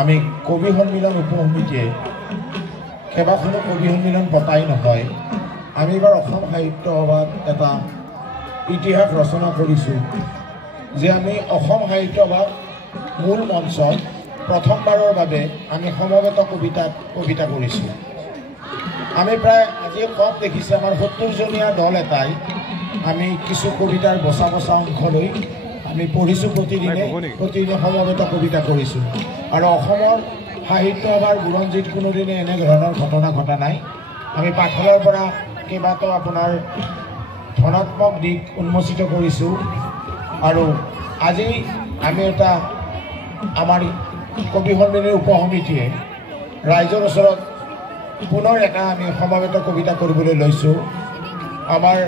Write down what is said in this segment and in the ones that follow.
আমি কবি সন্মিলন উপসমিতিয়ে কেইবাখনো কবি সন্মিলন পতাই নহয় আমি এবাৰ অসম সাহিত্য সভাত এটা ইতিহাস ৰচনা কৰিছোঁ যে আমি অসম সাহিত্য সভাৰ মূল মঞ্চত প্ৰথমবাৰৰ বাবে আমি সমবেত কবিতা কৰিছোঁ। আমি প্ৰায় আজি কম দেখিছে আমাৰ ৭০জনীয়া দল এটাই আমি কিছু কবিতাৰ বচা অংশ লৈ আমি পঢ়িছোঁ প্ৰতিদিনে সমবেত কবিতা কৰিছোঁ আৰু অসমৰ সাহিত্য সভাৰ বুৰঞ্জীত কোনোদিনে এনেধৰণৰ ঘটনা ঘটা নাই। আমি পাঠলৰ পৰা কেইবাটাও আপোনাৰ ধনাত্মক দিশ উন্মোচিত কৰিছোঁ আৰু আজি আমি এটা আমাৰ কবি সন্মিলনী উপসমিতিয়ে ৰাইজৰ ওচৰত পুনৰ এটা আমি সমবেত কবিতা কৰিবলৈ লৈছোঁ। আমাৰ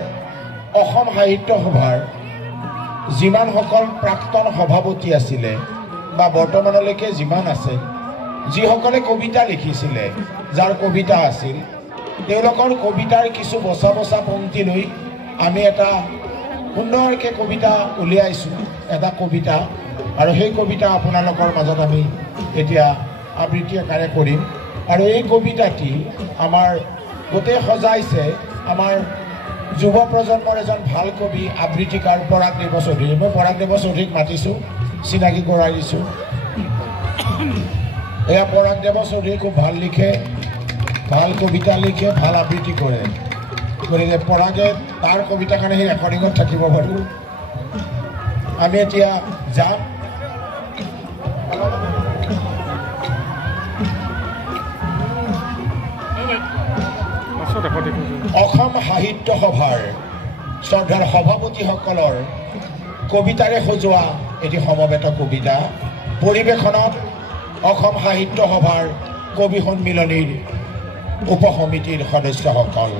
অসম সাহিত্য সভাৰ যিমানসকল প্ৰাক্তন সভাপতি আছিলে বা বৰ্তমানলৈকে যিমান আছে যিসকলে কবিতা লিখিছিলে যাৰ কবিতা আছিল তেওঁলোকৰ কবিতাৰ কিছু বচা পংক্তি লৈ আমি এটা সুন্দৰকৈ কবিতা উলিয়াইছোঁ এটা কবিতা আৰু সেই কবিতা আপোনালোকৰ মাজত আমি এতিয়া আবৃত্তি আকাৰে কৰিম আৰু এই কবিতাটি আমাৰ গোটেই সজাইছে আমাৰ যুৱ প্ৰজন্মৰ এজন ভাল কবি আবৃত্তিকাৰ পৰাগদেৱ চৌধুৰী। মই পৰাগদেৱ চৌধুৰীক মাতিছোঁ, চিনাকি কৰাই দিছোঁ। এয়া পৰাগদেৱ চৌধুৰী খুব ভাল লিখে, ভাল কবিতা লিখে, ভাল আবৃত্তি কৰে। গতিকে পৰাগে তাৰ কবিতাৰ কাৰণে সেই ৰেকৰ্ডিঙত থাকিব পাৰোঁ। আমি এতিয়া যাম। অসম সাহিত্য সভাৰ শ্ৰদ্ধাৰ সভাপতিসকলৰ কবিতাৰে সজোৱা এটি সমবেত কবিতা পৰিৱেশনত অসম সাহিত্য সভাৰ কবি সন্মিলনীৰ উপসমিতিৰ সদস্যসকল।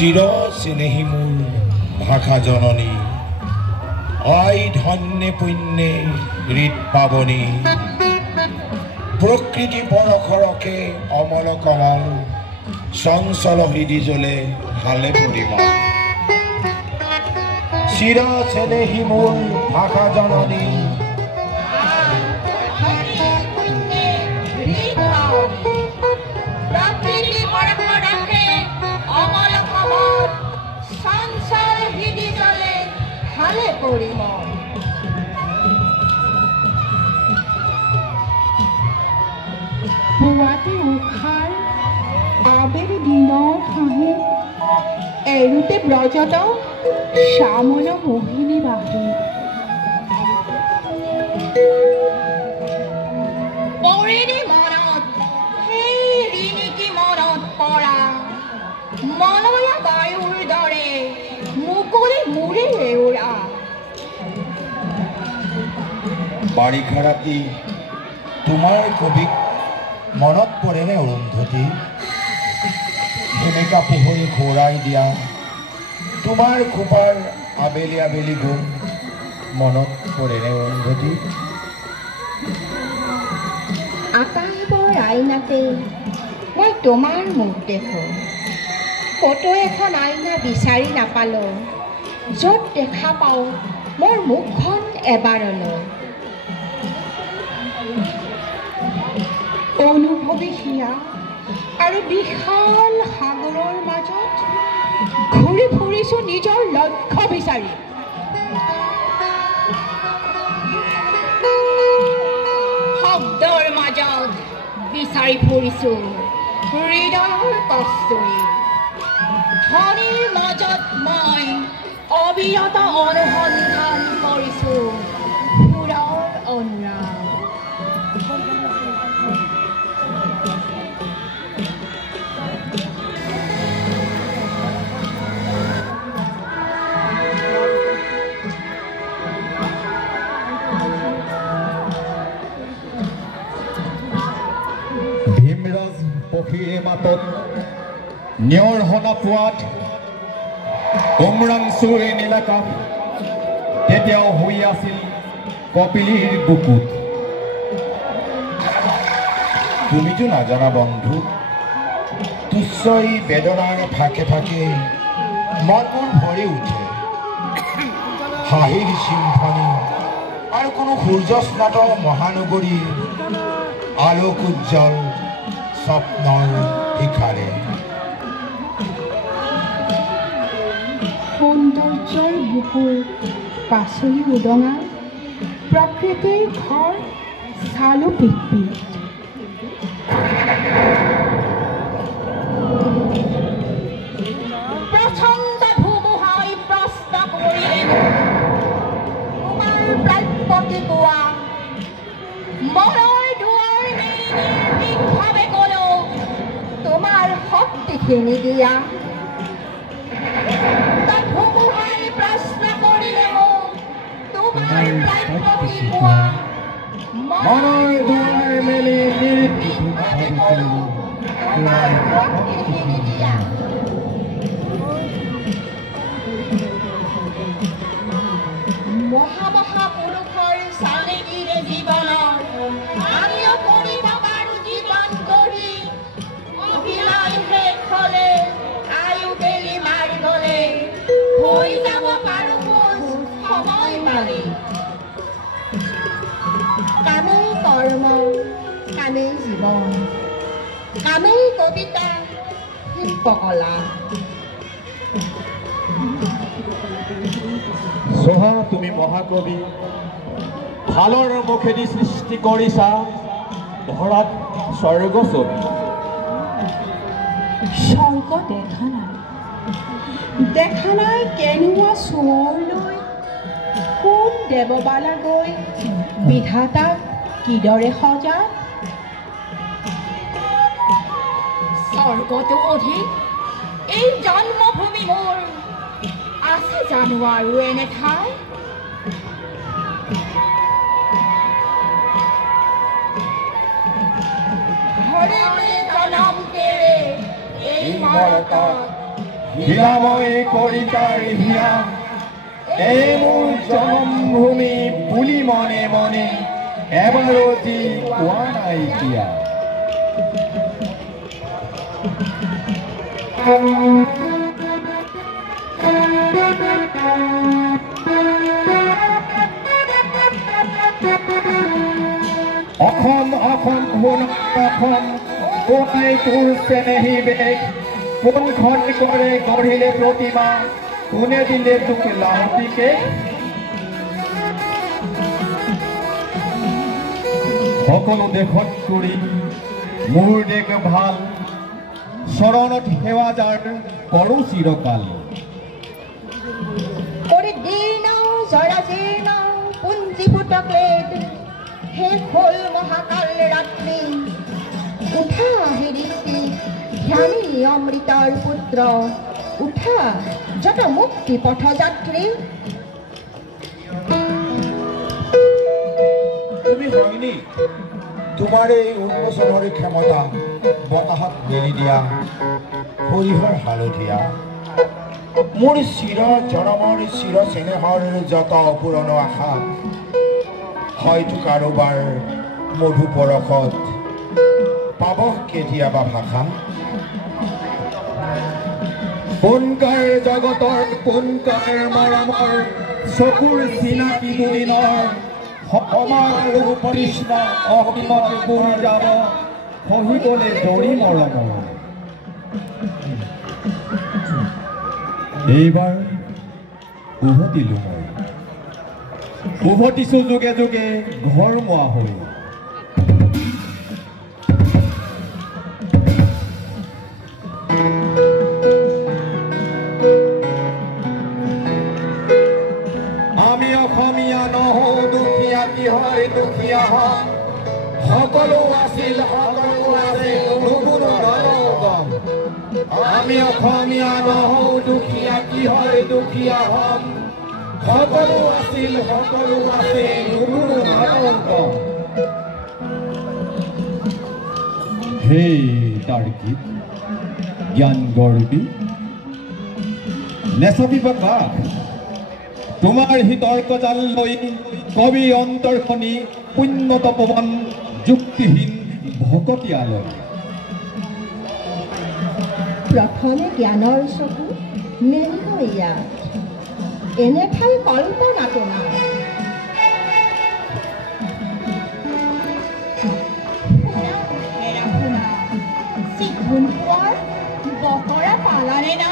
চিৰ চেনেহী মোৰ ভাষা জননী আই ধন্যে পুণ্যে হৃদ পাৱনী প্ৰকৃতি পৰশৰকে অমল কমল চঞ্চল হৃদি জ্বলে হালে পৰিমল। চিৰ চেনেহী মোৰ ভাষা জননী পুৱাতে উঠাৰ আবেলি দিনৰ হাঁহি এৰুতে ব্ৰজত শ্যামল মোহিনী বাহি পৰিণী মনত সেই ৰিণিকি মনত পৰা মনয়া বায়ুৰ দৰে মুকলি মূৰে উৰা বাৰিষা ৰাতি তোমাৰ কবিক মনত পৰেনে অৰুন্ধতী সেমেকা পোহৰি ঘূৰাই দিয়া তোমাৰ খোপাৰ আবেলি আবেলি গুণ মনত পৰেনে অৰুন্ধতী। আকাশৰ আইনাতে মই তোমাৰ মুখ দেখোঁ ফটো এখন আইনা বিচাৰি নাপালোঁ য'ত দেখা পাওঁ মোৰ মুখখন এবাৰলৈ অনুভৱী হিয়া আৰু বিশাল সাগৰৰ মাজত ঘূৰি ফুৰিছোঁ নিজৰ লক্ষ্য বিচাৰি। শব্দৰ মাজত বিচাৰি ফুৰিছোঁ হৃদয়ৰ কস্তুৰী ধ্বনিৰ মাজত মই অবিৰত অনুসন্ধান কৰিছোঁ সুৰৰ অনুৰাগ। পক্ষীৰ মাতত নিয়ৰ হনা পোৱাত উমৰাংচুৰ নীলাকাশ তেতিয়াও হৈ আছিল কপিলীৰ বুকুত। তুমিতো নাজানা বন্ধু, তুচ্ছ এই বেদনাৰ ফাঁকে ফাঁকে মনবোৰ ভৰি উঠে হাঁহিৰ চিম্ফনী আৰু কোনো সূৰ্যস্নাত মহানগৰীৰ আলোক উজ্জ্বল স্বপ্নৰ শিখাৰে। সৌন্দৰ্যৰ বুকুৰ পাচলি উদঙা প্ৰকৃতিৰ ঘৰ চালু পিকপিক। প্ৰচণ্ড ধুমুহাই প্ৰশ্ন কৰিলে তোমাৰ প্ৰাপ্যতি কোৱা, মনৰ দুৱাৰ মেলি নিৰ্ভীকভাৱে ক'লো তোমাৰ শক্তিখিনি দিয়া। ধুমুহাই প্ৰশ্ন কৰিলে মোক তোমাৰ প্ৰাপ্যতি কোৱা, মনৰ দুৱাৰ মেলি নিৰ্ভীকভাৱে ক'লো তোমাৰ শক্তিখিনি দিয়া। মহা পুৰুষৰ চানেগিৰে জীৱনৰ আমিও কৰিব পাৰোঁ জীৱন কৰি। অভিনয় শেষ হ'লে আয়ু বেলি মাৰি গ'লে হৈ যাব পাৰোঁ খোজ সময় পালে। কামেই কৰ্ম, কামেই জীৱন, কামেই কবিতা, শিল্পকলা। সোহা তুমি মহাকবি, ভালৰ মুখেদি সৃষ্টি কৰিছা ধৰাত স্বৰ্গ ছবি। স্বৰ্গ দেখা নাই কেনেকুৱা চোৰলৈ কোন দেৱবালা গৈ বিধাতাক কিদৰে সজা। স্বৰ্গটো অধিক এই জন্মভূমি মোৰ, আছে জানো আৰু এনে ঠাই। ঘৰে জনম তেৰে এই ভাৰতত হীৰাময় কলিতাৰ হীৰা, এই মোৰ জন্মভূমি বুলি মনে মনে এবাৰো যি কোৱা নাইকিয়া। অসম অসম শুন অসম, কোনাই তোৰ চেনেহী বেগ, কোনখন কৰে গঢ়িলে প্ৰতিমা, কোনে দিলে তোক লাহটিকে। সকলো দেশত কৰি মোৰ দেশ ভাল, চৰণত সেৱা যাৰ কৰো চিৰকাল। পৰিদীৰ্ণ জৰাজীৰ্ণ পুঞ্জীভূত ক্লেদ শেষ হ'ল মহাকাল ৰাত্ৰি। উঠা হেৰিতি ধ্যানী অমৃতৰ পুত্ৰ, উঠা যত মুক্তি পথযাত্ৰী। তুমি হয়নি তোমাৰ এই উন্মোচনৰ ক্ষমতা বতাহত মেলি দিয়া সৰিহৰ হালধীয়া। মোৰ চিৰ জনমৰ চিৰ চেনেহৰ যত অপূৰণ আশা, হয়তো কাৰোবাৰ মধু পৰশত পাব কেতিয়াবা ভাষা। কোনকাৰ জগতৰ কোনকাৰ মৰমৰ চকুৰ চিনাকি দুদিনৰ, সমাৰ পৰিষ্ণ অসীমত পৰি যাব সহিবলৈ দৌৰি মৰমৰ। এইবাৰ উভতিলো মই, উভতিছো যোগে যোগে ঘৰ মোৱা হৈ। আমি অসমীয়া নহওঁ দুখীয়া, কিহৰ দুখীয়া হম, সকলো আছিল সকলো আছে নুগুণ নলগম। আমি অসমীয়া নহওঁ দুখীয়া, কিহৰ দুখীয়া হম, সকলো আছিল সকলো আছে নুগুণ নলগম। হে কবিতাৰ গীত জ্ঞান গৰ্বী নেচাপিবা কাষ তোমাৰ হিতৰ কজাল লৈ কবি অন্তৰখনি পুণ্যত পৱন যুক্তিহীন ভকতীয়ালৈ প্ৰথমে জ্ঞানৰ চকু মেলিব ইয়াত এনেফাল কল্পনাটো নাই বকৰা পালানে না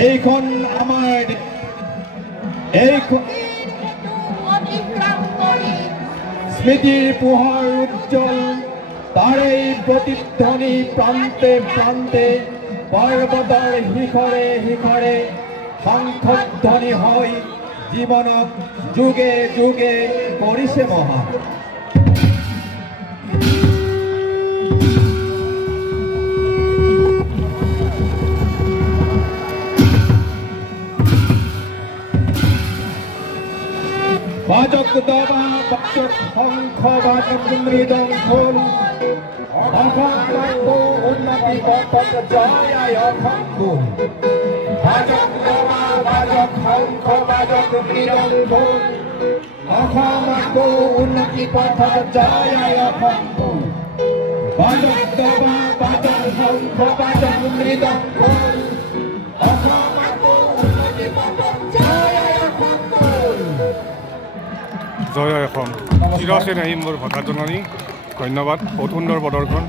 এইখন আমাৰ এইখন অতিক্ৰম কৰি স্মৃতিৰ পোহৰ উজ্জ্বল তাৰেই প্ৰতিধ্বনি প্ৰান্তে প্ৰান্তে পৰ্বতৰ শিখৰে শিখৰে শংখধ্বনি হৈ জীৱনক যুগে যুগে কৰিছে মহান বাজক দবা বাজক শংখ বাজক মৃদঙ্গ অসম উন্নতি পথত জয় অসম বাজক দবা বাজক শংখ বাজক মৃদঙ্গ অসম উন্নতি পথত জয় অসম বাজক দবা বাজক শংখ বাজক মৃদঙ্গ অসম উন্নতি পথত জয় অসম জয় অসম চিৰচেন আহিম মোৰ ভাষা জননী ধন্যবাদ বহুত সুন্দৰ প্ৰদৰ্শন